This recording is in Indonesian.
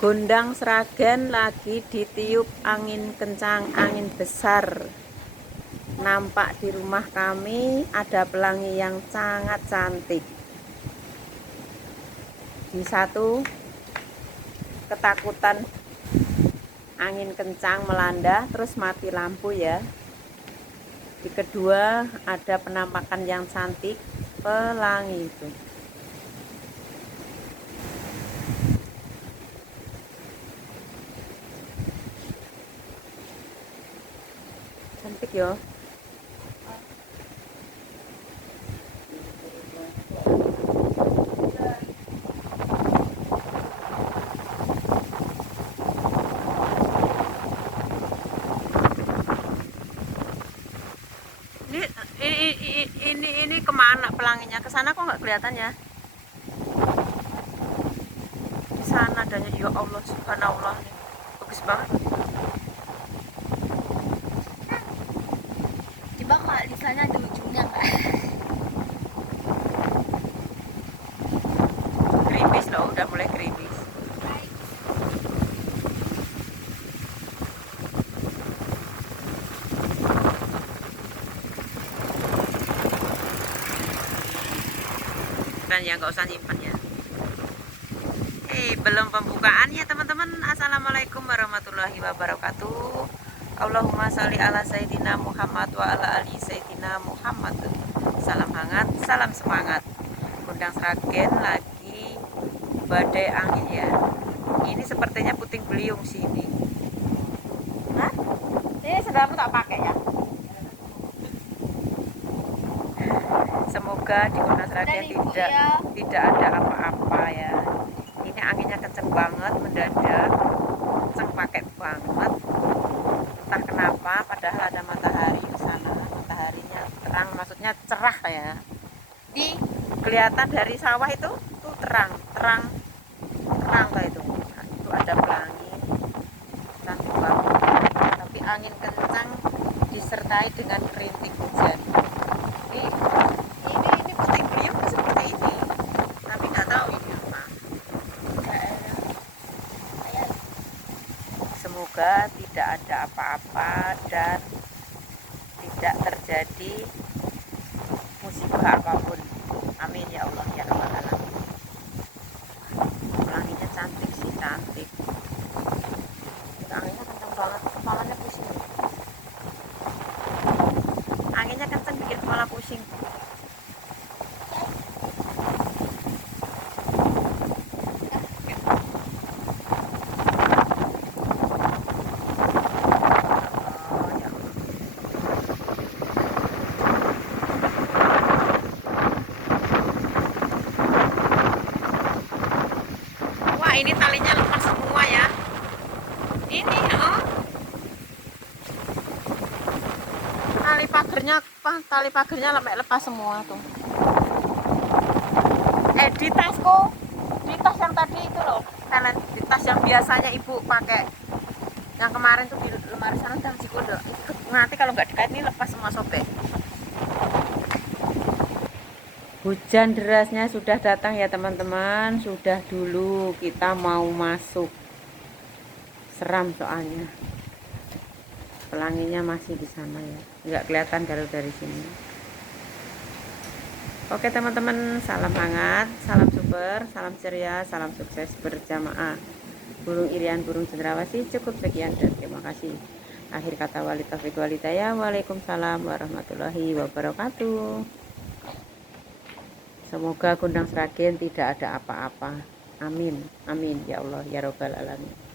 Gondang Sragen lagi ditiup angin kencang, angin besar. Nampak di rumah kami ada pelangi yang sangat cantik. Di satu ketakutan angin kencang melanda terus mati lampu ya. Di kedua ada penampakan yang cantik pelangi itu. Cantik ya. Ini kemana pelanginya? Ke sana kok nggak kelihatan ya? Di sana adanya, ya Allah subhanallah, nih bagus banget. Coba kalau di sana ada ujungnya nggak? Gerimis loh, udah mulai gerimis. Dan ya nggak usah nyimpan ya. Belum pembukaan ya teman-teman. Assalamualaikum warahmatullahi wabarakatuh. Allahumma sholli ala sayyidina Muhammad wa ala ali sayyidina Muhammad. Salam hangat, salam semangat. Gondang Sragen lagi badai angin ya. Ini sepertinya puting beliung sini. Hah? Ini sendalmu tak pakai ya. Semoga di Gondang Sragen tidak ada apa-apa ya. Ini anginnya kenceng banget, mendadak, kenceng pakai banget. Entah kenapa, padahal ada matahari di sana. Mataharinya terang, maksudnya cerah ya. Di kelihatan dari sawah itu tuh terang kayak itu. Nah, itu ada pelangi, cantik banget. Tapi angin kencang disertai dengan rintik hujan. Ini puting beliung seperti ini. Tapi nggak tahu ini apa. Semoga tidak ada apa-apa dan tidak terjadi musibah apapun. Amin ya Allah ya Rabbal alamin. Pelanginya cantik sih, cantik. Anginnya kencang banget, kepalanya pusing. Anginnya kencang bikin kepala pusing. Wah, ini talinya lepas semua ya. Ini tali pagernya lepas semua tuh. Di tasku, di tas yang tadi itu loh, kalian di tas yang biasanya ibu pakai, yang kemarin tuh di lemari sana dan nanti kalau nggak dikait ini lepas semua sobek. Hujan derasnya sudah datang ya teman-teman. Sudah dulu kita mau masuk. Seram soalnya. Pelanginya masih di sana ya. Nggak kelihatan kalau dari sini. Oke teman-teman, salam hangat, salam super, salam ceria, salam sukses berjamaah. Burung irian, burung cendrawasih, cukup sekian dan terima kasih. Akhir kata wali taufiq walhidayah. Waalaikumsalam warahmatullahi wabarakatuh. Semoga Gondang Sragen tidak ada apa-apa. Amin. Amin ya Allah ya Rabbal alamin.